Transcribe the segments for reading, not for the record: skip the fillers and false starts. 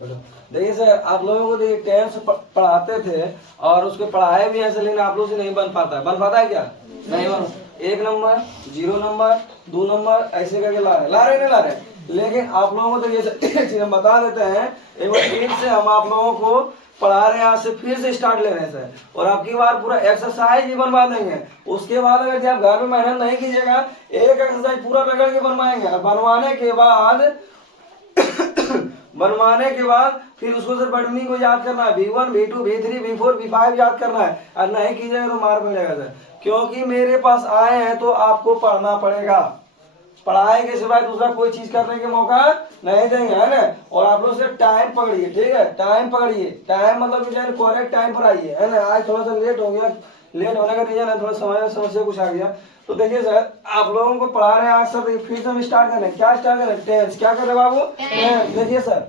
देखिए सर, आप लोगों को देखिए टेंस पढ़ाते थे और उसके पढ़ाए भी ऐसे, लेकिन आप लोगों से नहीं बन पाता है क्या? नहीं बन, 1 नंबर 0 नंबर 2 नंबर ऐसे करके ला रहे नहीं ला रहे। लेकिन आप लोगों को तो ये चीज हम बता देते हैं, एक बार फिर से हम आप लोगों को पढ़ा रहे हैं, आज से फिर से स्टार्ट ले रहे हैं सर। और आपकी बार पूरा एक्सरसाइज भी बनवा देंगे। उसके बाद अगर आप घर में मेहनत नहीं कीजिएगा, एक एक्सरसाइज पूरा रगड़ के बनवाएंगे। बनवाने के बाद फिर उसको सर बटनी को याद करना है, V1 V2 V3 V4 V5 याद करना है। और नहीं कीजिएगा तो मार पड़ेगा सर, क्योंकि मेरे पास आए हैं तो आपको पढ़ना पड़ेगा। पढ़ाई के सिवाय दूसरा कोई चीज करने के मौका नहीं देंगे, है ना। और आप लोग से टाइम पकड़िए, ठीक है, टाइम पकड़िए। टाइम मतलब करेक्ट टाइम पर आइए, है ना। आज थोड़ा सा लेट हो गया, लेट होने का रीजन है थोड़ा समस्या कुछ आ गया। तो देखिए सर, आप लोगों को पढ़ा रहे हैं आज सर। देखिए फिर से हम स्टार्ट कर रहे हैं। क्या स्टार्ट कर रहे हैं? टेंस। क्या कर रहे हैं बाबू? टेंस। देखिए सर,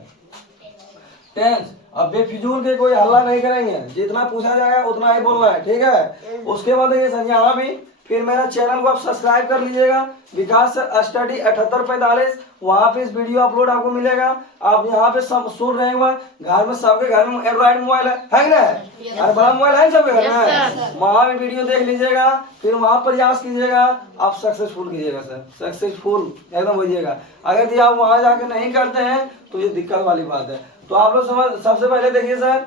टेंस। अब बेफिजूल के कोई हल्ला नहीं करेंगे, जितना पूछा जाएगा उतना ही बोलना है, ठीक है। उसके बाद देखिए सर, यहाँ भी फिर मेरा चैनल को आप सब्सक्राइब कर लीजिएगा, विकास सर स्टडी 7845। वहाँ पे इस वीडियो अपलोड आपको मिलेगा। आप यहाँ पे सब सुन रहे होंगे, घर में सबके घर में एंड्रॉइड मोबाइल है ना? अरे बड़ा मोबाइल है सबके घर में, वहाँ भी वीडियो देख लीजिएगा, फिर वहाँ प्रयास कीजिएगा, आप सक्सेसफुल कीजिएगा सर, सक्सेसफुल एकदम होइएगा। अगर यदि आप वहाँ जाके नहीं करते हैं तो ये दिक्कत वाली बात है। तो आप लोग समझ, सबसे पहले देखिए सर,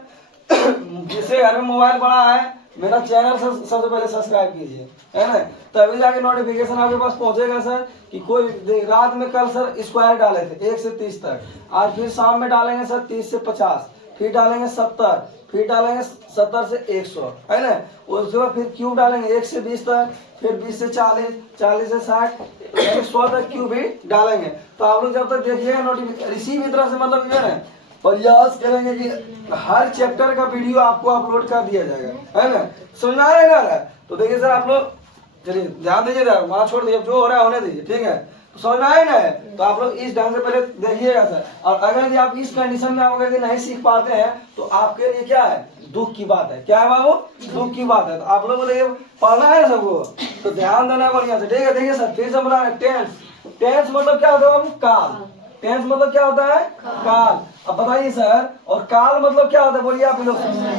जिसके घर में मोबाइल पड़ा है मेरा चैनल सबसे पहले सब्सक्राइब कीजिए, है ना। तभी जाके नोटिफिकेशन आपके पास पहुंचेगा सर। कि कोई रात में कल सर स्क्वायर डाले थे 1 से 30 तक, आज फिर शाम में डालेंगे सर 30 से 50, फिर डालेंगे 70, फिर डालेंगे 70 से 100, है ना। उसके बाद फिर क्यूब डालेंगे 1 से 20 तक, फिर 20 से 40, 40 से 60, 100 तक क्यूब भी डालेंगे। तो आप लोग जब तक देखिएगा नोटिफिकेशन इसी भी तरह से, मतलब ये है, प्रयास करेंगे कि हर चैप्टर का वीडियो आपको अपलोड कर दिया जाएगा, है ना। समझ में आ रहा है ना? तो देखिए सर, आप लोग चलिए ध्यान दीजिए, वहां छोड़ दीजिए, जो हो रहा है होने दीजिए, ठीक है। तो समझ में आए ना? तो आप लोग इस ढंग से पहले देखिएगा सर। और अगर यदि आप इस कंडीशन में अगर नहीं सीख पाते हैं तो आपके लिए क्या है? दुख की बात है। क्या है बाबू? दुख की बात है। तो आप लोगों को पढ़ना है सबको, तो ध्यान देना बढ़िया से, ठीक है। देखिए सर, फिर से बता रहे टेंस। टेंस मतलब क्या होता है बाबू? काल। टेंस मतलब क्या होता है? काल। अब बताइए सर, और काल मतलब क्या होता है? बोलिए आप लोग।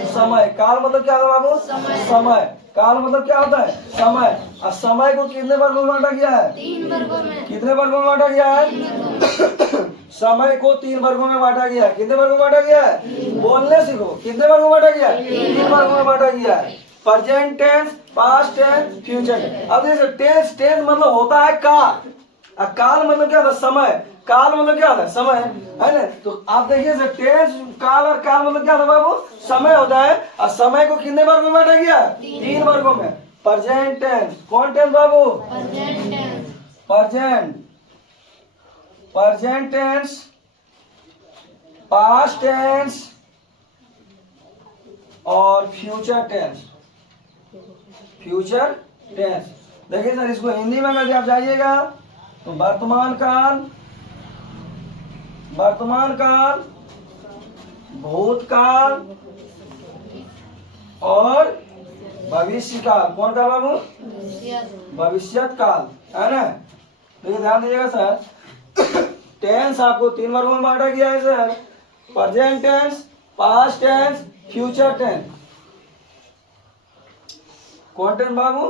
समय। काल मतलब क्या होता है बाबू? समय। काल मतलब क्या होता है? समय। और समय को कितने वर्गों में बांटा गया है? 3 वर्गों में। कितने वर्गों में बांटा गया है? समय को 3 वर्गों में बांटा गया है। कितने वर्गों में बांटा गया है? बोलने सीखो। कितने वर्गों में बांटा गया है? 3 वर्गों में बांटा गया है। Present tense, past tense, future tense. अब देखिए टेंस, टेंस मतलब होता है काल। काल मतलब क्या होता है? समय। काल मतलब क्या होता है? समय, है ना। तो आप देखिए सर, टेंस, काल और काल मतलब क्या होता है बाबू? समय होता है। और समय को कितने वर्गों में बांटा गया? 3 वर्गों में। Present tense. कौन टेंस बाबू? Present tense. Present tense, past tense और फ्यूचर टेंस। Future tense. देखिए सर, इसको हिंदी में अगर आप जाइएगा तो वर्तमान काल, भूतकाल और भविष्य काल। कौन काल बाबू? भविष्यत काल, है ना। देखिए ध्यान दीजिएगा सर, टेंस आपको 3 वर्गों में बांटा गया है sir. Present tense, past tense, future tense. कौन टेंस बाबू?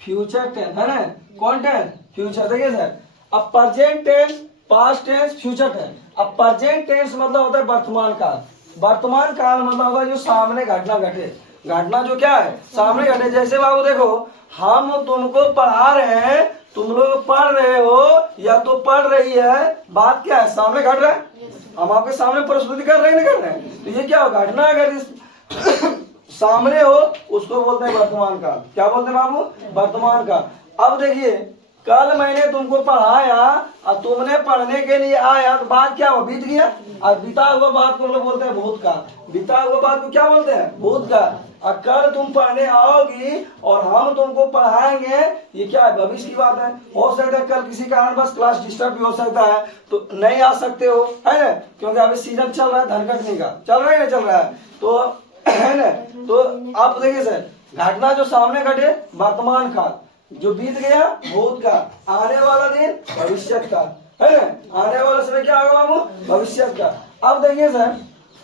फ्यूचर टेंस, है ना। कौन टेंस? फ्यूचर। देखिए सर, अब present tense, past tense, future tense. अब प्रेजेंट टेंस मतलब होता है वर्तमान काल। वर्तमान काल मतलब होता है जो सामने घटना घटे, घटना जो क्या है? सामने घटे। जैसे बाबू देखो, हम तुमको पढ़ा रहे हैं, तुम लोग पढ़ रहे हो या तो पढ़ रही है, बात क्या है? सामने घट रहा है। हम आपके सामने प्रस्तुति कर रहे हैं, नहीं कर रहे हैं? तो ये क्या हो? घटना अगर इस सामने हो उसको बोलते हैं वर्तमान काल। क्या बोलते हैं बाबू? वर्तमान काल। अब देखिए, कल मैंने तुमको पढ़ाया और तुमने पढ़ने के लिए आया, तो बात क्या हो? बीत गया। और बीता हुआ बात को हम लोग बोलते हैं भूतकाल। बीता हुआ बात को क्या बोलते हैं? भूतकाल। और कल तुम पढ़ने आओगी और हम तुमको पढ़ाएंगे, ये क्या है? भविष्य की बात है। हो सकता है कल किसी कारण बस क्लास डिस्टर्ब भी हो सकता है, तो नहीं आ सकते हो, है ना। क्योंकि अभी सीजन चल रहा है धन कटने का, चल रहा है ना, चल रहा है, तो है ना। तो आप देखिए सर, घटना जो सामने घटे वर्तमान काल, जो बीत गया भूतकाल, आने वाला दिन भविष्यत काल, है ना। आने वाला समय क्या होगा बाबू? भविष्य का। अब देखिए सर,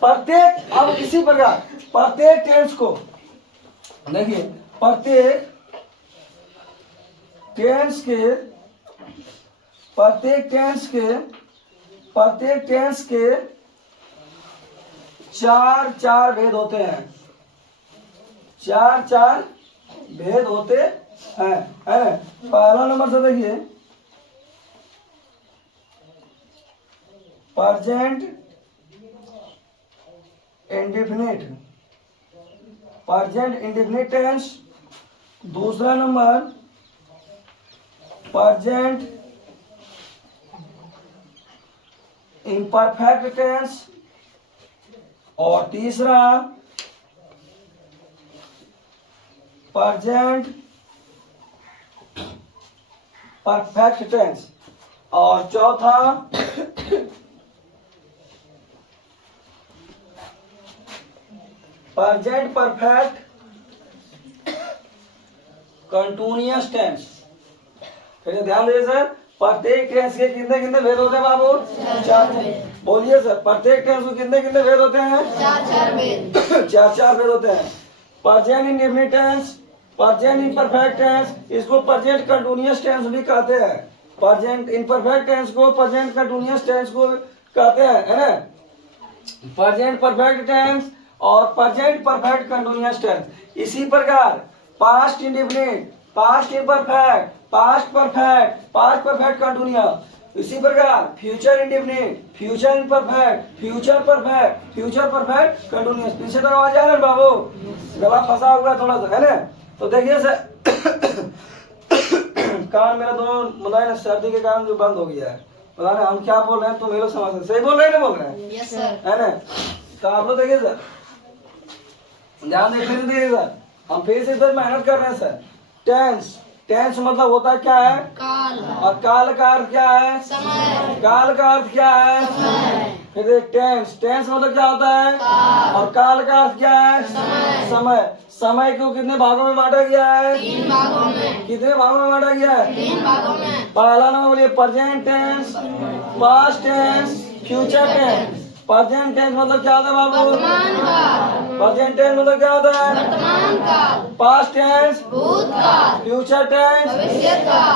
प्रत्येक, अब इसी प्रकार प्रत्येक टेंस को देखिए, प्रत्येक टेंस के चार चार भेद होते हैं, चार भेद होते हैं, है ना। पहला नंबर से देखिए, प्रेजेंट इंडेफिनिट टेंस। दूसरा नंबर प्रेजेंट इम्परफेक्ट टेंस। और तीसरा प्रेजेंट परफेक्ट टेंस। और चौथा प्रेजेंट परफेक्ट कंटिन्यूअस टेंस। फिर ध्यान दीजिए सर, प्रत्येक टेंस के कितने कितने भेद होते हैं बाबू? चार। बोलिए सर, प्रत्येक टेंस को कितने कितने भेद होते हैं? चार भेद। चार भेद होते हैं। Present indefinite tense, present imperfect tense, इसको प्रेजेंट कंटिन्यूअस टेंस भी कहते हैं। प्रेजेंट इम्परफेक्ट टेंस को प्रेजेंट कंटिन्यूअस टेंस को कहते हैं, है ना। प्रेजेंट परफेक्ट टेंस और प्रेजेंट परफेक्ट कंटिन्यूअस टेंस। इसी प्रकार past indefinite, past imperfect, past perfect continuous. इसी प्रकार future indefinite, future imperfect, future perfect continuous. पीछे तक आवाज आ रहा है बाबू? गला फंसा हुआ है थोड़ा सा, है ना। तो देखिए सर, कान मेरा दोनों मतलब सर्दी के कारण जो बंद हो गया है, पता नहीं हम क्या बोल रहे हैं, तो मेरे समझ सही बोल रहे हैं ना, बोल रहे हैं? Yes sir. है ना। तो आप लोग देखिए सर, ध्यान देखिए सर, हम फिर से इधर मेहनत कर रहे हैं सर। टेंस मतलब होता है क्या है? काल। और काल का अर्थ क्या है? समय। काल का अर्थ क्या है? समय। फिर टेंस मतलब क्या होता है? और काल का अर्थ क्या है? समय को कितने भागों में बांटा गया है? 3 भागों में। कितने भागों में बांटा गया है? 3 भागों में। पहला नंबर बोलिए present tense, past tense, future tense. Present tense मतलब क्या होता है बाबू? वर्तमान काल। प्रेजेंट टेंस मतलब क्या होता है? वर्तमान काल। पास्ट टेंस, भूतकाल। फ्यूचर टेंस,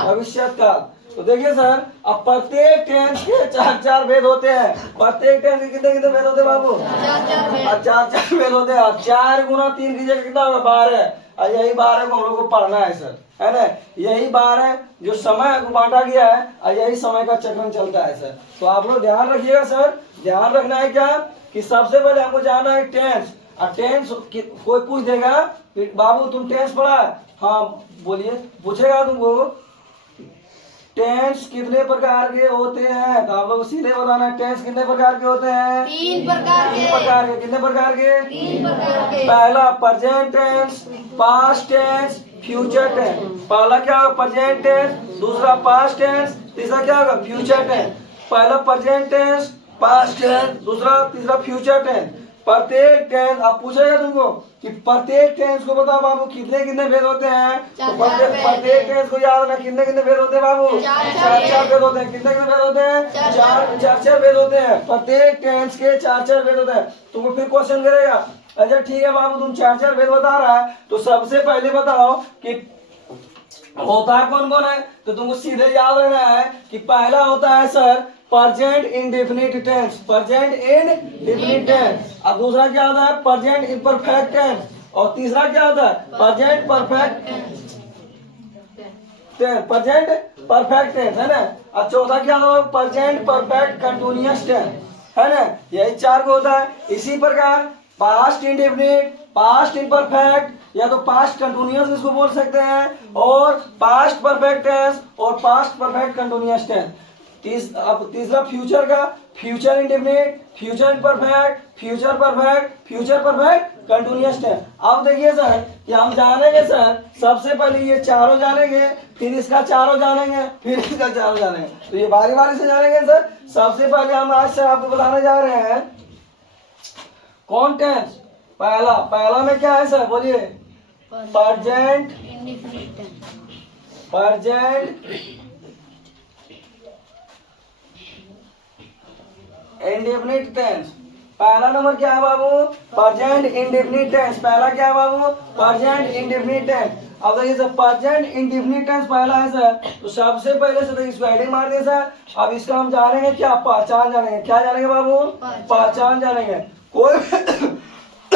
भविष्य काल। तो देखिए सर, अब प्रत्येक टेंस के चार भेद होते हैं। प्रत्येक टेंस के कितने कितने भेद होते हैं बाबू? 4 भेद। चार भेद होते हैं। 4 गुना 3 कीजिए कितना होगा? 12। और यही 12 को हम लोग को पढ़ना है सर, है ना। यही 12 जो समय को बांटा गया है, और यही समय का चक्रण चलता है सर। तो आप लोग ध्यान रखिएगा सर। ध्यान रखना है क्या कि सबसे पहले हमको जानना है टेंस। और टेंस कोई पूछ देगा बाबू तुम टेंस पढ़ा है? हाँ बोलिए, पूछेगा तुमको टेंस कितने प्रकार के होते हैं, तो आप लोग सीधे बताना है टेंस कितने प्रकार के होते हैं? 3 प्रकार के। 3 प्रकार के। कितने प्रकार के? 3 प्रकार के। पहला present tense, past tense, future tense. पहला क्या होगा? Present tense. दूसरा पास्ट टेंस। तीसरा क्या होगा? Future tense. पहला प्रेजेंट टेंस, पास्ट टेंस, दूसरा तीसरा फ्यूचर टेंस। प्रत्येक टेंस अब पूछेगा तुमको कि प्रत्येक टेंस को बताओ बाबू कितने कितने भेद होते हैं। तो प्रत्येक टेंस को याद रखना कितने कितने भेद होते हैं बाबू? 4 भेद होते हैं। कितने कितने भेद होते हैं? 4 भेद होते हैं। प्रत्येक टेंस के 4 भेद होते हैं। तुमको फिर क्वेश्चन करेगा, अच्छा ठीक है बाबू तुम 4 भेद बता रहा है, तो सबसे पहले बताओ कि होता कौन कौन है। तो तुमको सीधे याद रहना है कि पहला होता है sir present indefinite tense, present indefinite tense. अब दूसरा क्या होता है? Present imperfect tense. और तीसरा क्या होता है? Present perfect tense, present perfect tense, है ना। और चौथा क्या होता है? प्रेजेंट परफेक्ट कंटिन्यूअस टेंस, है ना। यही 4 को होता है। इसी प्रकार पास्ट इंडेफिनिट, पास्ट इम्परफेक्ट, या तो पास्ट कंटिन्यूअस इसको बोल सकते हैं, और पास्ट परफेक्ट टेंस और पास्ट परफेक्ट कंटिन्यूअस टेंस। अब तीसरा फ्यूचर का, future indefinite, future imperfect, future perfect continuous tense. अब देखिए सर कि हम जानेंगे सर, सबसे पहले ये चारों जानेंगे, फिर इसका चारों जानेंगे, फिर इसका चारों जानेंगे। तो ये बारी बारी से जानेंगे सर। सबसे पहले हम आज से आपको बताने जा रहे हैं कौन टेंस। पहला में क्या है सर? बोलिए present indefinite tense. Present indefinite tense. पहला नंबर क्या है बाबू? Present indefinite tense. पहला क्या है बाबू? Present indefinite tense. अब देखिए सर, प्रेजेंट इंडेफिनिट टेंस पहला है सर, तो सबसे पहले से देखिए इसको हेडिंग मार दिए सर। अब इसका हम जानेंगे क्या? पहचान जानेंगे। क्या जानेंगे बाबू? पहचान जानेंगे। कोई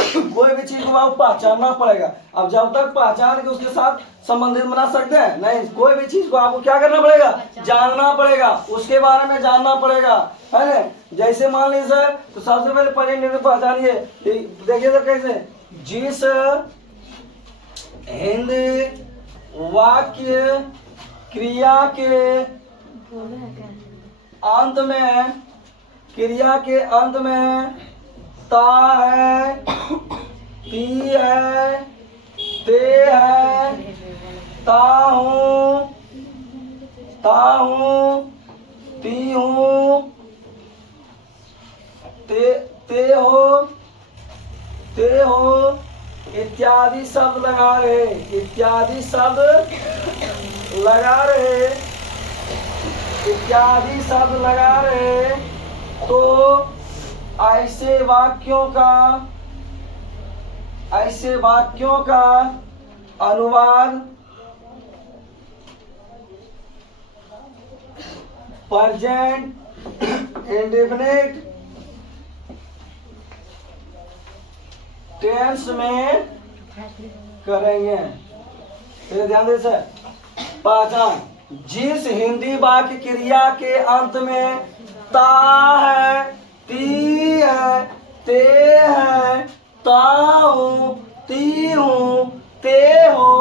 कोई भी चीज को बाबू पहचानना पड़ेगा। अब जब तक पहचान के उसके साथ संबंधित बना सकते हैं नहीं, कोई भी चीज को आपको क्या करना पड़ेगा? जानना पड़ेगा, उसके बारे में जानना पड़ेगा, है ना। जैसे मान लीजिए सर, तो सबसे पहले प्रेजेंट पहचानिए। देखिए सर कैसे, जिस हिंदी वाक्य क्रिया के अंत में, क्रिया के अंत में ता है, ती है, ते है, ता हूँ, ती हूँ, ते हो इत्यादि शब्द लगा रहे, इत्यादि शब्द लगा रहे, इत्यादि शब्द लगा रहे, तो ऐसे वाक्यों का अनुवाद प्रेजेंट इंडेफिनिट टेंस में करेंगे। फिर ध्यान दे सर, पहचान, जिस हिंदी वाक्य क्रिया के अंत में ता है, ती है, ते है, ताऊ, ती हूँ, ते हो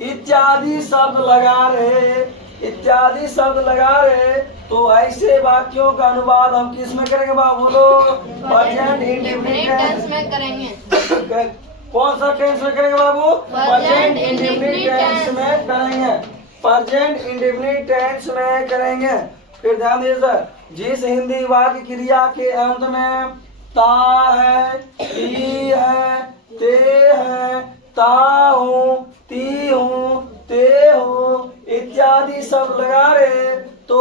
इत्यादि शब्द लगा रहे, इत्यादि शब्द लगा रहे, तो ऐसे वाक्यों का अनुवाद हम किस में करेंगे बाबू? बोलो, प्रेजेंट इंडेफिनिट टेंस में करेंगे। कौन सा टेंस में करेंगे बाबू? प्रेजेंट इंडेफिनिट टेंस में करेंगे, प्रेजेंट इंडेफिनिट टेंस में करेंगे। फिर ध्यान दीजिए सर, जिस हिंदी वाक्य क्रिया के अंत में ता है, ती है, ते है, ता हूँ, ती हूँ, ते हो इत्यादि शब्द लगा रहे, तो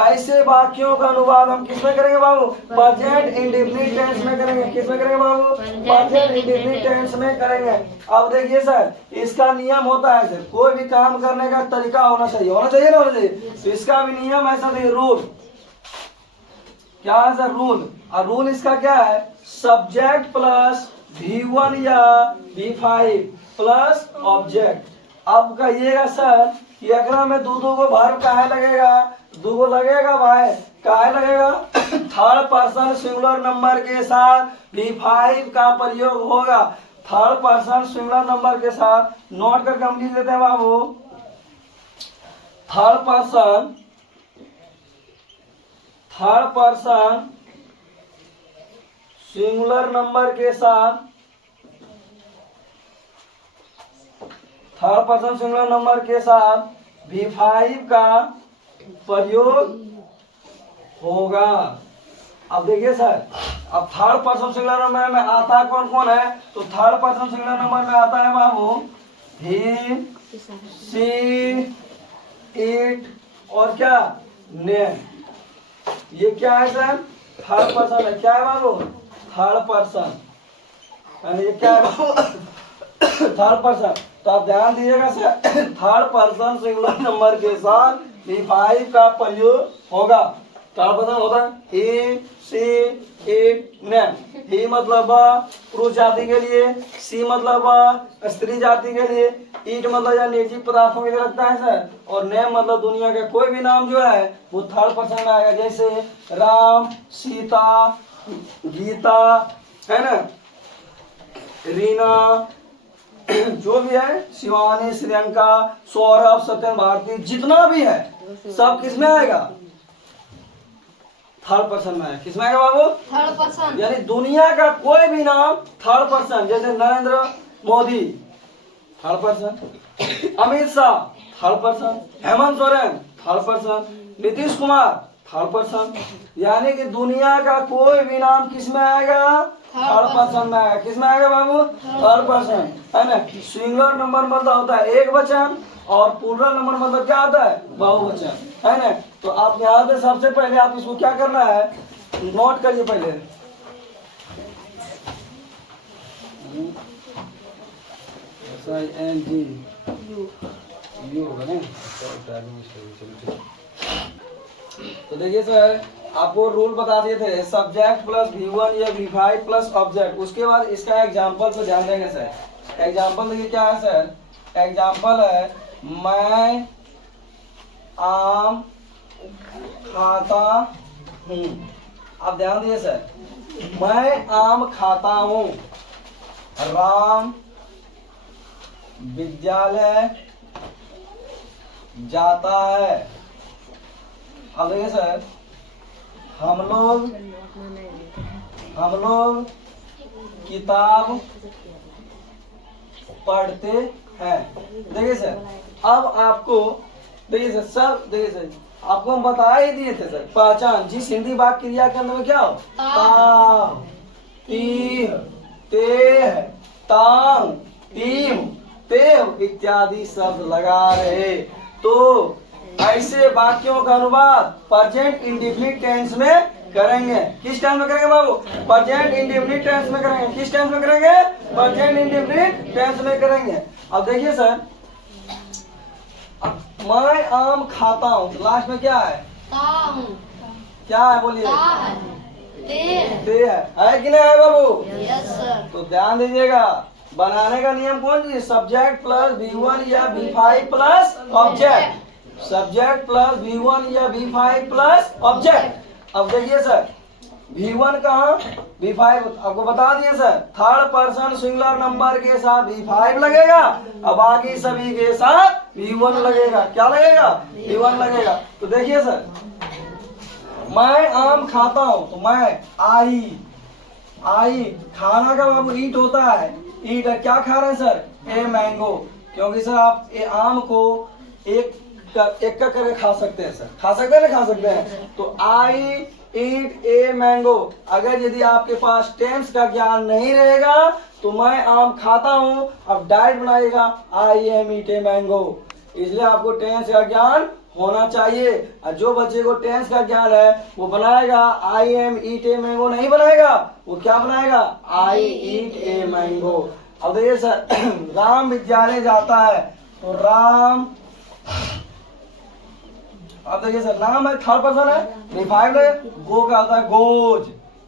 ऐसे वाक्यों का अनुवाद हम किस में करेंगे बाबू? प्रेजेंट इंडेफिनिट टेंस में करेंगे। किस में करेंगे बाबू? प्रेजेंट इंडेफिनिट टेंस में करेंगे। अब देखिए सर, इसका नियम होता है सर, कोई भी काम करने का तरीका होना चाहिए, होना चाहिए ना, होना चाहिए। तो इसका भी नियम ऐसा देखिए, रूल क्या है सर? रूल। और रूल इसका क्या है? सब्जेक्ट प्लस V1 या V5 प्लस ऑब्जेक्ट। अब कहिएगा सर कि अगर में दो को वर्ब काहे लगेगा? दो लगेगा भाई, काहे लगेगा? थर्ड पर्सन सिंगुलर नंबर के साथ V5 का प्रयोग होगा। थर्ड पर्सन सिंगुलर नंबर के साथ नोट करके हम लिख देते हैं बाबू, थर्ड पर्सन सिंगुलर नंबर के साथ, थर्ड पर्सन सिंगुलर नंबर के साथ V5 का प्रयोग होगा। अब देखिए सर, अब थर्ड पर्सन सिंगुलर नंबर में आता है कौन कौन है? तो थर्ड पर्सन सिंगुलर नंबर में आता है बाबू ही, सी, इट और क्या? नेम। ये क्या है सर? थर्ड पर्सन है। क्या है बाबू? Third person. यानी ये क्या है बाबू? Third person. तो आप ध्यान दीजिएगा sir, third person singular number के साथ V5 का प्रयोग होगा। थर्ड पर्सन होता है ही, सी, इट, नेम। ही मतलब पुरुष जाति के लिए, सी मतलब स्त्री जाति के लिए, ईट मतलब या निर्जीव पदार्थों के लिए लगता है सर, और नेम मतलब दुनिया का कोई भी नाम जो है वो थर्ड पर्सन में आएगा। जैसे राम, सीता, गीता, है ना, रीना, जो भी है, शिवानी, श्रियंका, सौरभ, सत्यन, भारती, जितना भी है सब किसमें आएगा? थर्ड पर्सन में आएगा। किसमें आएगा बाबू? Third person. यानी दुनिया का कोई भी नाम थर्ड पर्सन, जैसे Narendra Modi third person, Amit Shah third person, Hemant Soren third person, Nitish Kumar third person. यानी कि दुनिया का कोई भी नाम किसमें आएगा? थर्ड पर्सन में आएगा। किसमें आएगा बाबू? थर्ड पर्सन, है ना। सिंगुलर नंबर मतलब होता है एक वचन, और प्लूरल नंबर मतलब क्या होता है? बहुवचन, है ना। तो आप यहाँ पे सबसे पहले आप इसको क्या करना है? नोट करिए पहले। SING यू होगा ना। तो देखिए सर, आपको रूल बता दिए थे, सब्जेक्ट प्लस V1 या V5 प्लस ऑब्जेक्ट। उसके बाद इसका एग्जांपल पे ध्यान देंगे सर। एग्जांपल देखिए क्या है सर, एग्जांपल है मैं आम खाता हूँ। आप ध्यान दिए सर, मैं आम खाता हूँ, राम विद्यालय जाता है। अब देखिए सर, हम लोग किताब पढ़ते हैं। देखिए सर, अब आपको देखिए सर, सब देखिए सर, आपको हम बता ही दिए थे सर, पहचान जिस हिंदी वाक्य क्रिया के अंदर में क्या हो, ताव, तीह, तेह, तांग, तीम, तेव इत्यादि शब्द लगा रहे। तो ऐसे वाक्यों का अनुवाद प्रेजेंट इंडेफिनिट टेंस में करेंगे। किस टेंस में करेंगे बाबू? प्रेजेंट इंडेफिनिट टेंस में करेंगे। किस टेंस में करेंगे? प्रेजेंट इंडेफिनिट टेंस में करेंगे। अब देखिए सर, अब मैं आम खाता हूँ, लास्ट में क्या है? क्या है बोलिए? ते है कि नहीं है बाबू? Yes sir. तो ध्यान दीजिएगा, बनाने का नियम कौन सी? सब्जेक्ट प्लस V1 या V5 plus object. Subject plus V1 या V5 प्लस ऑब्जेक्ट। अब देखिए सर, V1 कहाँ, V5 आपको बता दिए sir, third person singular number के साथ V5 लगेगा, अब बाकी सभी के साथ V1 लगेगा। क्या लगेगा? V1 लगेगा। तो देखिए सर, मैं आम खाता हूँ, तो मैं आई खाना का बाबू ईट होता है, ईट क्या खा रहे हैं सर? A mango. क्योंकि सर आप ए आम को एक का करके खा सकते हैं सर, खा सकते हैं ना, खा सकते हैं। तो आई ईट ए मैंगो। अगर यदि आपके पास टेंस का ज्ञान नहीं रहेगा तो मैं आम खाता हूँ, अब डायरेक्ट बनाएगा I am eat a mango. इसलिए आपको टेंस का ज्ञान होना चाहिए। और जो बच्चे को टेंस का ज्ञान है वो बनाएगा I am eat a mango नहीं बनाएगा, वो क्या बनाएगा? आई ईट ए मैंगो। अब देखिए सर, राम विद्यालय जाता है, तो राम, अब देखिए सर, नाम है थर्ड पर्सन है, V5 है, गो का होता है गोज,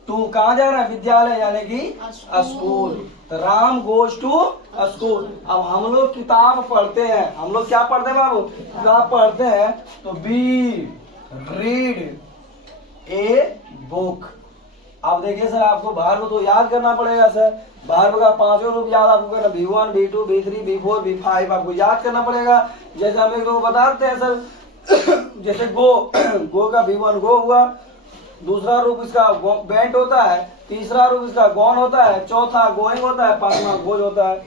टू कहाँ जा रहा है? विद्यालय यानी कि स्कूल। तो राम गोज टू स्कूल। अब हम लोग किताब पढ़ते हैं, हम लोग क्या पढ़ते हैं बाबू? किताब पढ़ते हैं, तो बी रीड ए बुक। अब देखिए सर, आपको भार्ब तो याद करना पड़ेगा सर, भार्ब का पांचों रूप याद आपको करना, V1 V2 V3 V4 V5 आपको याद करना पड़ेगा। जैसे हम एक लोग बताते हैं सर, जैसे गो का V1 गो हुआ, दूसरा रूप इसका वेंट होता है, तीसरा रूप इसका गॉन होता है, चौथा गोइंग होता है, पांचवा गोज होता है।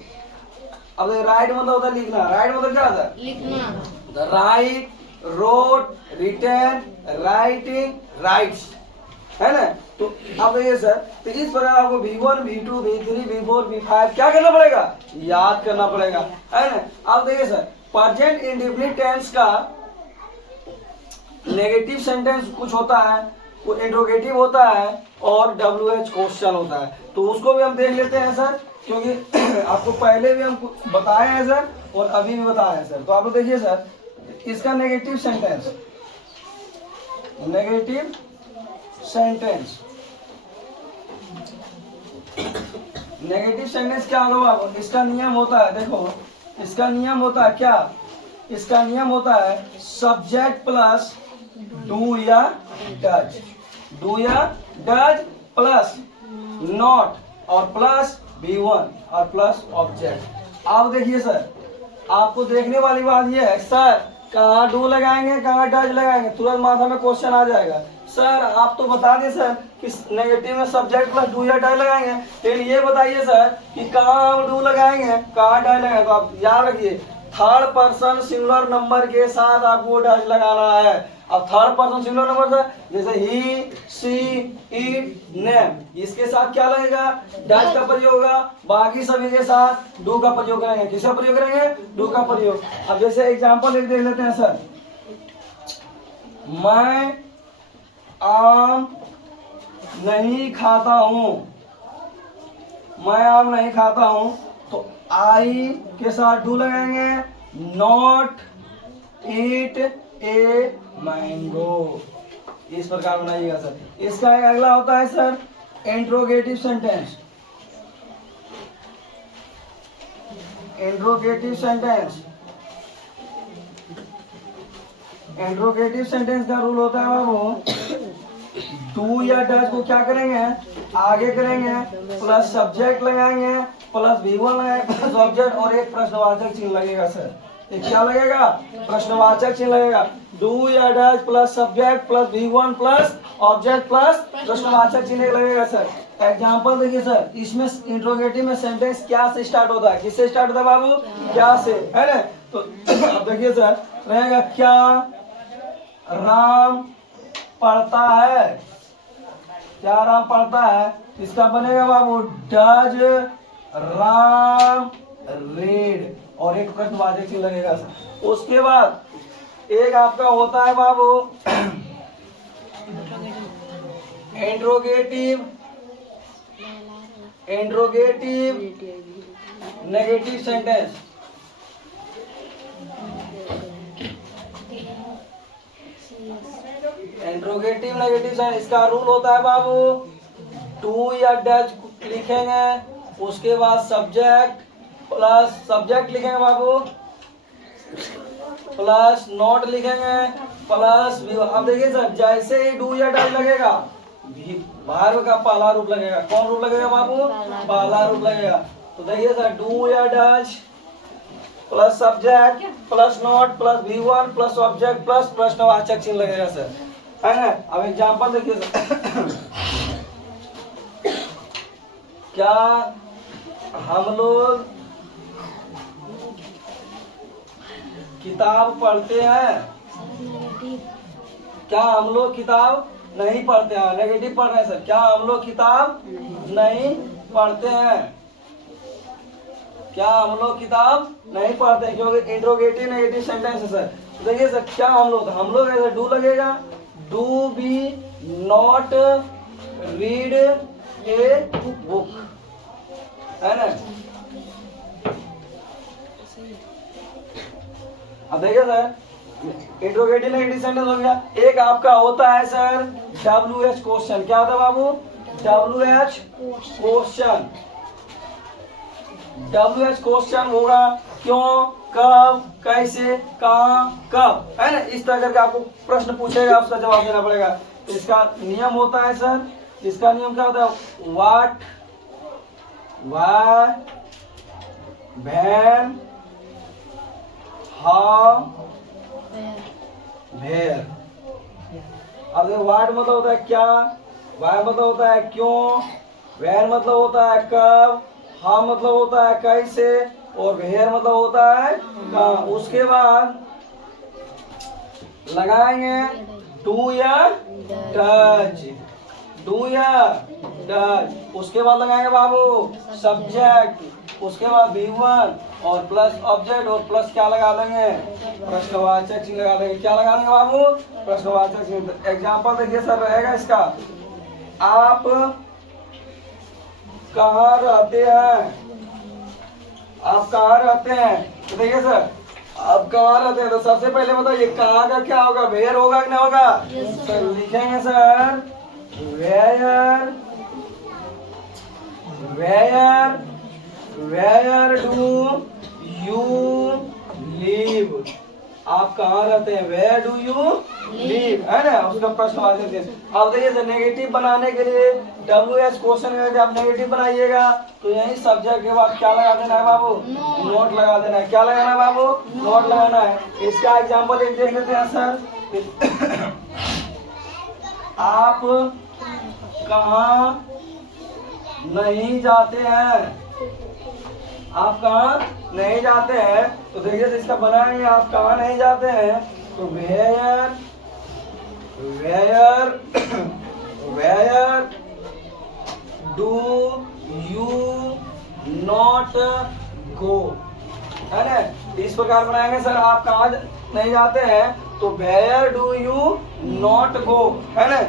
अब राइट मतलब होता है लिखना, राइट मतलब क्या होता है? लिखना। Write, wrote, written, writing, writes, है ना। तो अब ये सर, तो इस प्रकार आपको V1 V2 V3 V4 V5 क्या करना पड़ेगा? याद करना पड़ेगा, है ना। अब देखिए सर, प्रेजेंट इंडेफिनिट टेंस का नेगेटिव सेंटेंस कुछ होता है, कुछ इंट्रोगेटिव होता है और WH क्वेश्चन होता है। तो उसको भी हम देख लेते हैं सर, क्योंकि आपको पहले भी हम बताए हैं सर और अभी भी बताए हैं सर। तो आप लोग देखिए सर, इसका negative sentence, negative sentence, negative sentence क्या होगा? इसका नियम होता है, देखो इसका नियम होता है क्या? इसका नियम होता है सब्जेक्ट प्लस डू या डज, डू या डज प्लस नॉट और प्लस V1 और प्लस ऑब्जेक्ट। आप देखिए सर, आपको देखने वाली बात यह है सर, कहाँ डू लगाएंगे कहाँ डज लगाएंगे, तुरंत माथा में क्वेश्चन आ जाएगा। सर आप तो बता दें सर कि नेगेटिव में सब्जेक्ट प्लस डू या डज लगाएंगे, फिर ये बताइए सर कि कहाँ हम डू लगाएंगे कहाँ डज लगाएंगे। तो आप याद रखिए, थर्ड पर्सन सिंगुलर नंबर के साथ आपको डज लगाना है। अब थर्ड पर्सन सिंगुलर नंबर से, जैसे ही, सी, इट, नेम, इसके साथ क्या लगेगा? डज का प्रयोग होगा। बाकी सभी के साथ डू का प्रयोग करेंगे। किसका प्रयोग करेंगे? डू का प्रयोग। अब जैसे एग्जांपल एक देख लेते हैं सर, मैं आम नहीं खाता हूँ, मैं आम नहीं खाता हूँ, तो आई के साथ डू लगाएंगे, नॉट ईट ए मैंगो। इस प्रकार बनाइएगा सर। इसका एक अगला होता है sir interrogative sentence. Interrogative sentence, interrogative sentence का रूल होता है बाबू, डू या डज को क्या करेंगे, आगे करेंगे, प्लस सब्जेक्ट लगाएंगे, प्लस V1 लगाएंगे, प्लस ऑब्जेक्ट और एक प्रश्नवाचक चिन्ह लगेगा सर। ये क्या लगेगा, प्रश्नवाचक चिन्ह लगेगा। डू या does plus subject plus V1 plus object plus प्रश्नवाचक चिन्ह लगेगा सर। एग्जाम्पल देखिए सर, इसमें इंट्रोगेटिव में सेंटेंस क्या से स्टार्ट होता है, किससे स्टार्ट होता है बाबू, क्या से, है ना। तो अब देखिए सर, रहेगा क्या राम पढ़ता है, क्या राम पढ़ता है, इसका बनेगा बाबू डज राम रीड और एक प्रश्नवाचक चिन्ह लगेगा सर। उसके बाद एक आपका होता है बाबू interrogative negative sentence. Interrogative negative sentence, इसका रूल होता है बाबू, टू या डज लिखेंगे, उसके बाद सब्जेक्ट प्लस सब्जेक्ट लिखेंगे बाबू, प्लस नॉट लिखेंगे, प्लस अब देखिए सर, जैसे ही डू या डज लगेगा बाहर का पहला रूप लगेगा। कौन रूप लगेगा बाबू, पहला रूप लगेगा। तो देखिए सर, डू या does plus subject plus not plus V1 plus object plus प्रश्नवाचक चिन्ह लगेगा सर, है ना। अब एग्जांपल देखिए सर, क्या हम लोग किताब पढ़ते हैं, क्या हम लोग किताब नहीं पढ़ते हैं, नेगेटिव पढ़ रहे हैं सर, क्या हम लोग किताब नहीं पढ़ते हैं, क्या हम लोग किताब नहीं पढ़ते हैं, क्योंकि इंट्रोगेटिव नेगेटिव सेंटेंस है सर। देखिए सर, क्या हम लोग ऐसे डू लगेगा, do be not read a book, है ना। अब देखिए सर, इंट्रोगेटिव नेगेटिव सेंटेंस हो गया। एक आपका होता है सर WH क्वेश्चन। क्या होता है बाबू, WH क्वेश्चन। WH क्वेश्चन होगा क्यों, कब, कैसे, कहाँ, कब, है ना। इस तरह करके आपको प्रश्न पूछेगा, उसका जवाब देना पड़ेगा। तो इसका नियम होता है सर, इसका नियम क्या होता है, what, why, when, how, where. अब व्हाट मतलब होता है क्या, व्हाई मतलब होता है क्यों, वेयर मतलब होता है कब, हाउ मतलब होता है कैसे, और वेयर मतलब होता है कहाँ। उसके बाद लगाएंगे डू या डज, डू या डज। उसके बाद लगाएंगे बाबू सब्जेक्ट, उसके बाद V1 और प्लस ऑब्जेक्ट और प्लस क्या लगा देंगे, प्रश्नवाचक चिन्ह लगा देंगे। क्या लगा देंगे बाबू, प्रश्नवाचक चिन्ह। एग्जाम्पल देखिए सर, रहेगा इसका, आप कहाँ रहते हैं, आप कहाँ रहते हैं। तो देखिए सर, आप कहाँ रहते हैं, तो सबसे पहले बताइए कहाँ का क्या होगा, वेयर होगा कि नहीं होगा। तो लिखेंगे sir where, where, where do you live, आप कहाँ रहते हैं, वेयर डू यू लिव, है ना। उसका प्रश्नवाचक चिन्ह। अब देखिए नेगेटिव बनाने के लिए WH क्वेश्चन करके आप नेगेटिव बनाइएगा, तो यही सब्जेक्ट के बाद क्या लगा देना है बाबू, नोट लगा देना है। क्या लगाना है बाबू, नोट लगाना है। इसका एग्जाम्पल एक देख लेते हैं सर, आप कहाँ नहीं जाते हैं, आप कहाँ नहीं जाते हैं। तो देखिए इसका बनाएंगे, आप कहाँ नहीं जाते हैं, तो where, where, where do you not go, है ना। इस प्रकार बनाएंगे सर, आप कहाँ नहीं जाते हैं, तो where do you not go, है ना।